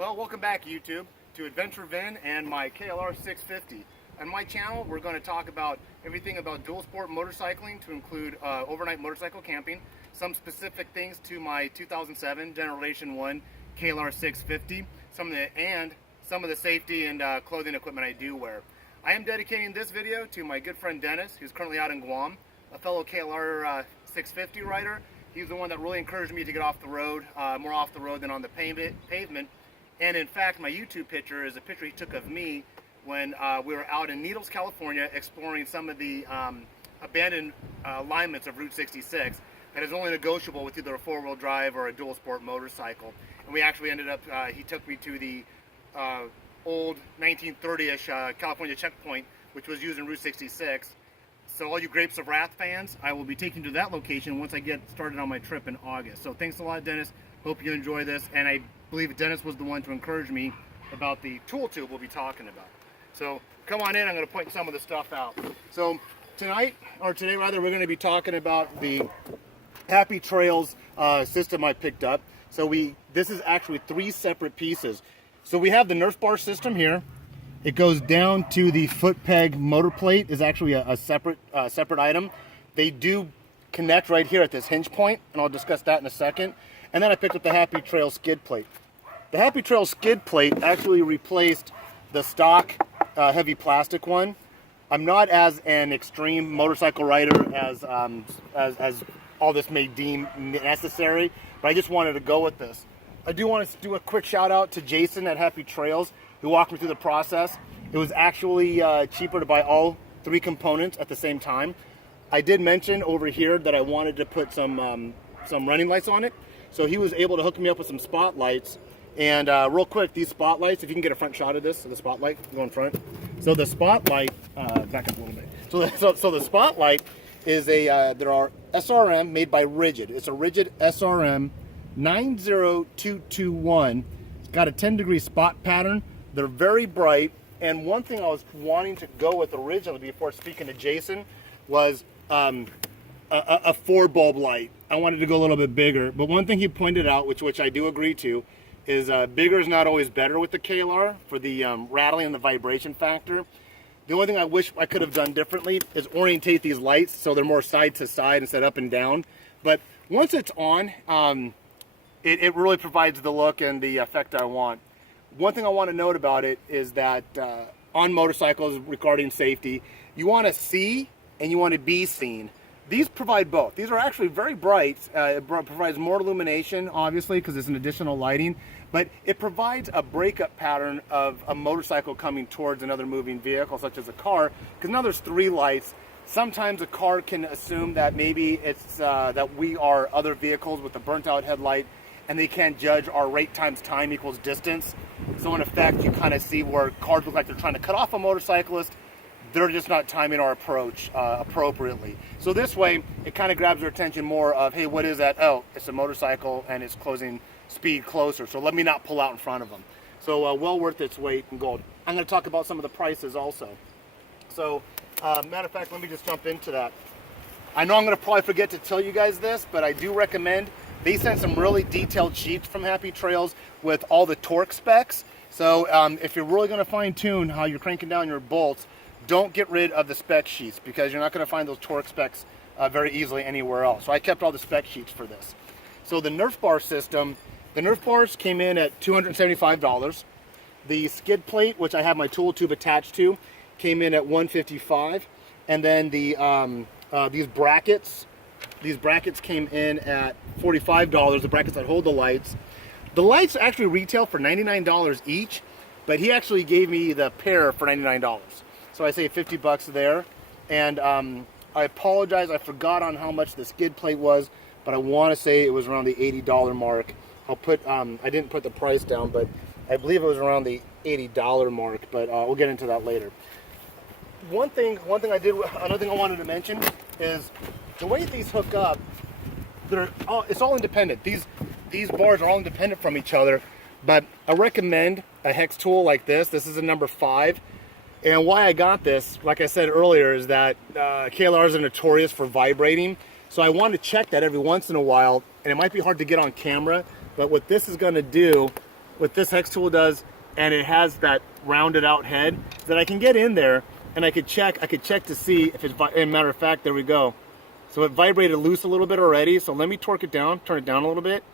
Well, welcome back YouTube to Adventure Vin and my KLR 650. On my channel, we're going to talk about everything about dual sport motorcycling to include overnight motorcycle camping, some specific things to my 2007 Generation 1 KLR 650, some of the safety and clothing equipment I do wear. I am dedicating this video to my good friend Dennis, who's currently out in Guam, a fellow KLR 650 rider. He's the one that really encouraged me to get off the road, more off the road than on the pavement. And in fact, my YouTube picture is a picture he took of me when we were out in Needles, California, exploring some of the abandoned alignments of Route 66 that is only negotiable with either a four-wheel drive or a dual sport motorcycle. And we actually ended up, he took me to the old 1930-ish California checkpoint, which was used in Route 66. So all you Grapes of Wrath fans, I will be taking you to that location once I get started on my trip in August. So thanks a lot, Dennis. Hope you enjoy this. And I believe Dennis was the one to encourage me about the tool tube we'll be talking about. So come on in, I'm going to point some of the stuff out. So today we're going to be talking about the Happy Trails system I picked up. So this is actually three separate pieces. So we have the Nerf Bar system here. It goes down to the foot peg motor plate, is actually a separate item. They do connect right here at this hinge point, and I'll discuss that in a second. And then I picked up the Happy Trail skid plate. The Happy Trail skid plate actually replaced the stock heavy plastic one. I'm not as an extreme motorcycle rider as all this may deem necessary, but I just wanted to go with this. I do want to do a quick shout out to Jason at Happy Trails, who walked me through the process. It was actually cheaper to buy all three components at the same time. I did mention over here that I wanted to put some running lights on it, so he was able to hook me up with some spotlights. And real quick, these spotlights, if you can get a front shot of this, so the spotlight, go in front. So the spotlight, back up a little bit. So the spotlight is there are SRM made by Rigid. It's a Rigid SRM 90221. It's got a 10-degree spot pattern. They're very bright. And one thing I was wanting to go with originally before speaking to Jason was a 4-bulb light. I wanted to go a little bit bigger. But one thing he pointed out, which I do agree to, is bigger is not always better with the KLR for the rattling and the vibration factor. The only thing I wish I could have done differently is orientate these lights so they're more side to side instead of up and down. But once it's on, it really provides the look and the effect I want. One thing I want to note about it is that on motorcycles regarding safety, you want to see and you want to be seen. These provide both. These are actually very bright. It provides more illumination, obviously, because it's an additional lighting, but it provides a breakup pattern of a motorcycle coming towards another moving vehicle, such as a car, because now there's three lights. Sometimes a car can assume that maybe it's that we are other vehicles with a burnt out headlight, and they can't judge our rate times time equals distance. So in effect, you kind of see where cars look like they're trying to cut off a motorcyclist. They're just not timing our approach appropriately. So this way, it kind of grabs their attention more of, hey, what is that? Oh, it's a motorcycle and it's closing speed closer. So let me not pull out in front of them. So well worth its weight in gold. I'm going to talk about some of the prices also. So matter of fact, let me just jump into that. I know I'm going to probably forget to tell you guys this, but I do recommend, they sent some really detailed sheets from Happy Trails with all the torque specs. So if you're really going to fine tune how you're cranking down your bolts, don't get rid of the spec sheets because you're not going to find those torque specs very easily anywhere else. So I kept all the spec sheets for this. So the Nerf Bar system, the Nerf Bars came in at $275. The skid plate, which I have my tool tube attached to, came in at $155. And then the these brackets came in at $45, the brackets that hold the lights. The lights actually retail for $99 each, but he actually gave me the pair for $99. So I say 50 bucks there. And I apologize, I forgot on how much the skid plate was, but I want to say it was around the $80 mark. I'll put, I didn't put the price down, but I believe it was around the $80 mark, but we'll get into that later. Another thing I wanted to mention is the way these hook up, it's all independent. These bars are all independent from each other, but I recommend a hex tool like this. This is a number 5. And why I got this, like I said earlier, is that KLRs are notorious for vibrating. So I want to check that every once in a while, and it might be hard to get on camera, but what this is going to do what this hex tool does, and it has that rounded out head, that I can get in there and I could check to see if it's, as a matter of fact, there we go. So it vibrated loose a little bit already. So let me torque it down, turn it down a little bit.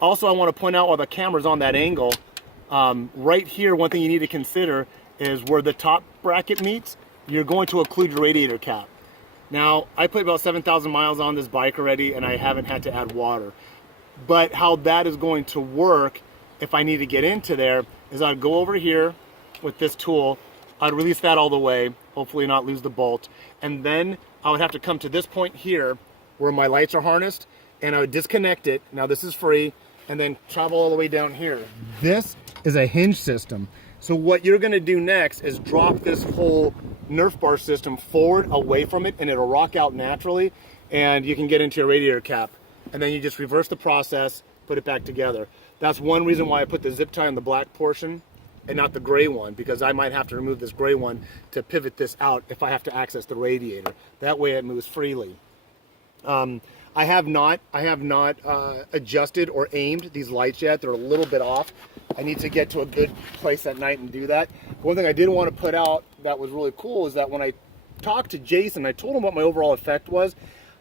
Also, I want to point out while the camera's on that angle, right here, one thing you need to consider is where the top bracket meets, you're going to occlude your radiator cap. Now, I put about 7,000 miles on this bike already, and I haven't had to add water. But how that is going to work, if I need to get into there, is I'd go over here with this tool, I'd release that all the way, hopefully not lose the bolt, and then I would have to come to this point here where my lights are harnessed, and I would disconnect it. Now this is free, and then travel all the way down here. This is a hinge system. So what you're gonna do next is drop this whole Nerf bar system forward away from it, and it'll rock out naturally, and you can get into your radiator cap. And then you just reverse the process, put it back together. That's one reason why I put the zip tie on the black portion and not the gray one, because I might have to remove this gray one to pivot this out if I have to access the radiator. That way it moves freely. I have not adjusted or aimed these lights yet. They're a little bit off. I need to get to a good place at night and do that. One thing I did want to put out that was really cool is that when I talked to Jason, I told him what my overall effect was.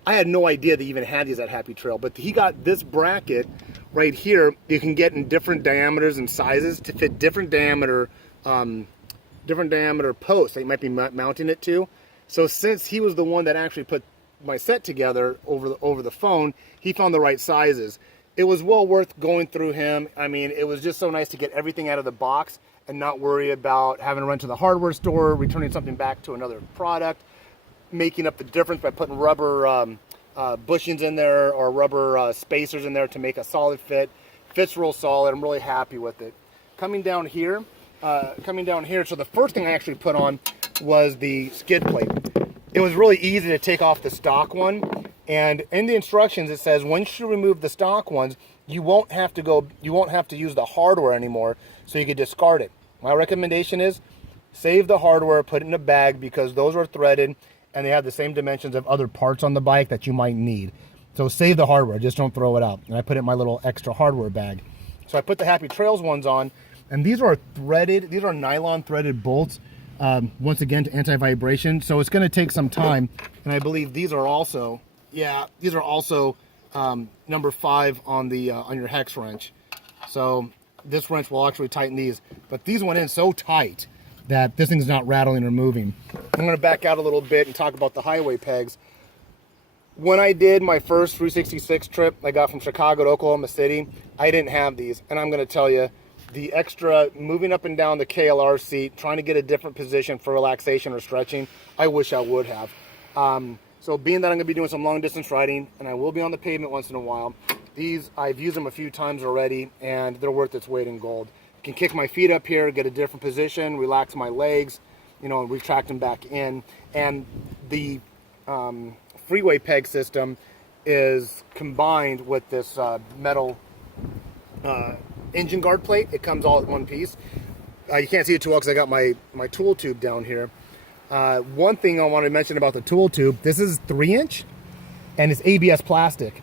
I had no idea they even had these at Happy Trail, but he got this bracket right here. You can get in different diameters and sizes to fit different diameter posts that you might be mounting it to. So since he was the one that actually put my set together over the phone, he found the right sizes. It was well worth going through him. I mean, it was just so nice to get everything out of the box and not worry about having to run to the hardware store, returning something back to another product, making up the difference by putting rubber bushings in there or rubber spacers in there to make a solid fit. Fits real solid. I'm really happy with it. Coming down here, so the first thing I actually put on was the skid plate. It was really easy to take off the stock one, and in the instructions it says once you remove the stock ones, you won't have to use the hardware anymore, so you can discard it. My recommendation is save the hardware, put it in a bag, because those are threaded and they have the same dimensions of other parts on the bike that you might need. So save the hardware, just don't throw it out. And I put it in my little extra hardware bag. So I put the Happy Trails ones on, and these are threaded, these are nylon threaded bolts, once again to anti-vibration. So it's gonna take some time. And I believe these are also, number 5 on the on your hex wrench. So this wrench will actually tighten these, but these went in so tight that this thing's not rattling or moving. I'm gonna back out a little bit and talk about the highway pegs. When I did my first 366 trip I got from Chicago to Oklahoma City, I didn't have these, and I'm gonna tell you, the extra moving up and down the KLR seat, trying to get a different position for relaxation or stretching, I wish I would have. So being that I'm gonna be doing some long distance riding, and I will be on the pavement once in a while, these, I've used them a few times already, and they're worth its weight in gold. I can kick my feet up here, get a different position, relax my legs, and retract them back in. And the freeway peg system is combined with this metal engine guard plate. It comes all at one piece. You can't see it too well because I got my tool tube down here. One thing I want to mention about the tool tube, this is 3-inch and it's ABS plastic.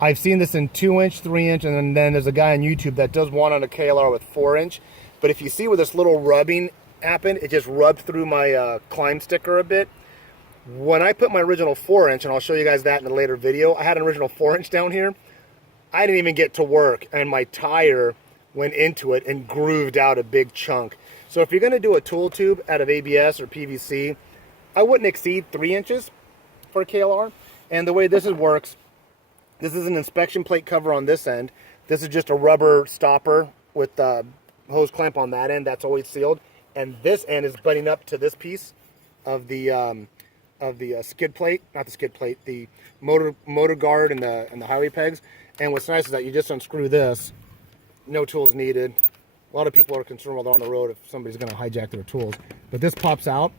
I've seen this in 2-inch, 3-inch, and then there's a guy on YouTube that does one on a KLR with 4-inch. But if you see where this little rubbing happened, it just rubbed through my climb sticker a bit. When I put my original 4-inch, and I'll show you guys that in a later video, I had an original 4-inch down here. I didn't even get to work, and my tire went into it and grooved out a big chunk. So if you're going to do a tool tube out of ABS or PVC, I wouldn't exceed 3 inches for a KLR. And the way this works, this is an inspection plate cover on this end. This is just a rubber stopper with a hose clamp on that end. That's always sealed. And this end is butting up to this piece of the skid plate, not the skid plate, the motor guard and the highway pegs. And what's nice is that you just unscrew this, no tools needed. A lot of people are concerned while they're on the road if somebody's going to hijack their tools. But this pops out,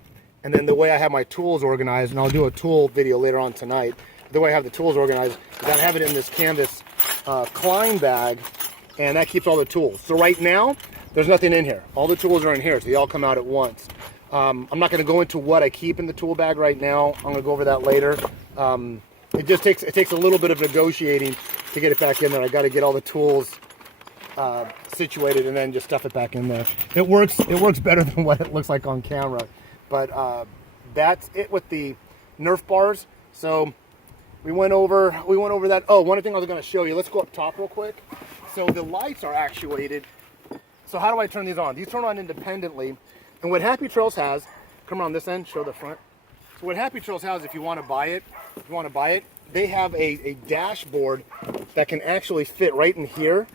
and then the way I have my tools organized, and I'll do a tool video later on tonight, the way I have the tools organized is I have it in this canvas Klein bag, and that keeps all the tools. So right now, there's nothing in here. All the tools are in here, so they all come out at once. I'm not going to go into what I keep in the tool bag right now. I'm going to go over that later. It takes a little bit of negotiating to get it back in there. I got to get all the tools situated, and then just stuff it back in there. It works better than what it looks like on camera. But that's it with the Nerf bars. So we went over that. Oh, one thing I was going to show you. Let's go up top real quick. So the lights are actuated. So how do I turn these on? These turn on independently. And what Happy Trails has, come around this end, show the front. So what Happy Trails has, if you want to buy it, they have a dashboard that can actually fit right in here,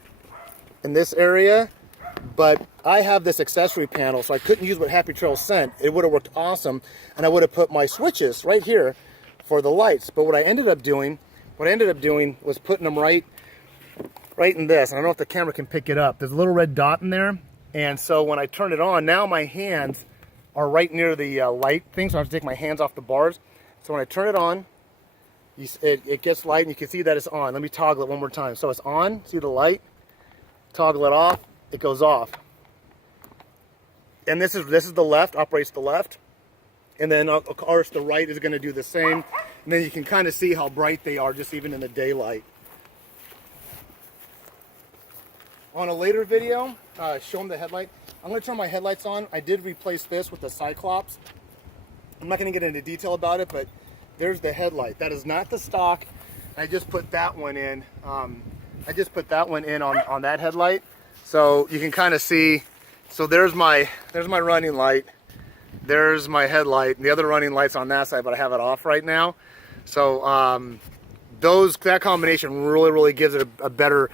in this area. But I have this accessory panel, so I couldn't use what Happy Trails sent. It would have worked awesome, and I would have put my switches right here for the lights. But what I ended up doing was putting them right in this. I don't know if the camera can pick it up. There's a little red dot in there, and so when I turn it on, now my hands are right near the light thing, so I have to take my hands off the bars. So when I turn it on, it gets light, and you can see that it's on. Let me toggle it one more time. So it's on, see the light? Toggle it off, it goes off. And this is the left, operates the left. And then of course the right is going to do the same. And then you can kind of see how bright they are just even in the daylight. On a later video, show them the headlight. I'm going to turn my headlights on. I did replace this with the Cyclops. I'm not going to get into detail about it, but there's the headlight. That is not the stock. I just put that one in. On that headlight, so you can kind of see. So there's my running light. There's my headlight. And the other running light's on that side, but I have it off right now. So that combination really gives it a better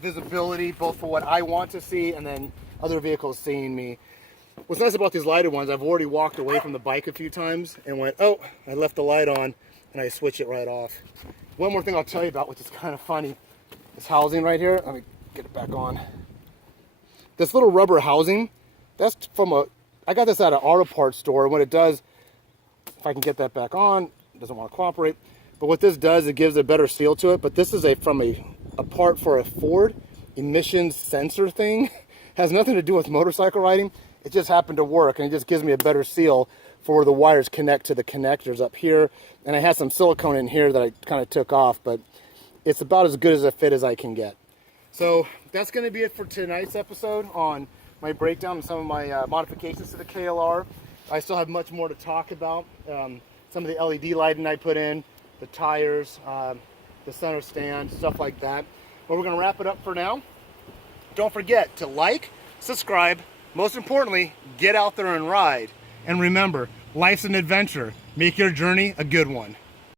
visibility, both for what I want to see and then other vehicles seeing me. What's nice about these lighted ones, I've already walked away from the bike a few times and went, oh, I left the light on, and I switch it right off. One more thing I'll tell you about, which is kind of funny, this housing right here. Let me get it back on. This little rubber housing, that's I got this at an auto parts store. When it does, if I can get that back on, it doesn't want to cooperate. But what this does, it gives a better seal to it. But this is from a part for a Ford emissions sensor thing. Has nothing to do with motorcycle riding. It just happened to work, and it just gives me a better seal for where the wires connect to the connectors up here. And I had some silicone in here that I kind of took off, but it's about as good as a fit as I can get. So that's going to be it for tonight's episode on my breakdown and some of my modifications to the KLR. I still have much more to talk about. Some of the LED lighting I put in, the tires, the center stand, stuff like that. But we're going to wrap it up for now. Don't forget to like, subscribe, most importantly, get out there and ride. And remember, life's an adventure. Make your journey a good one.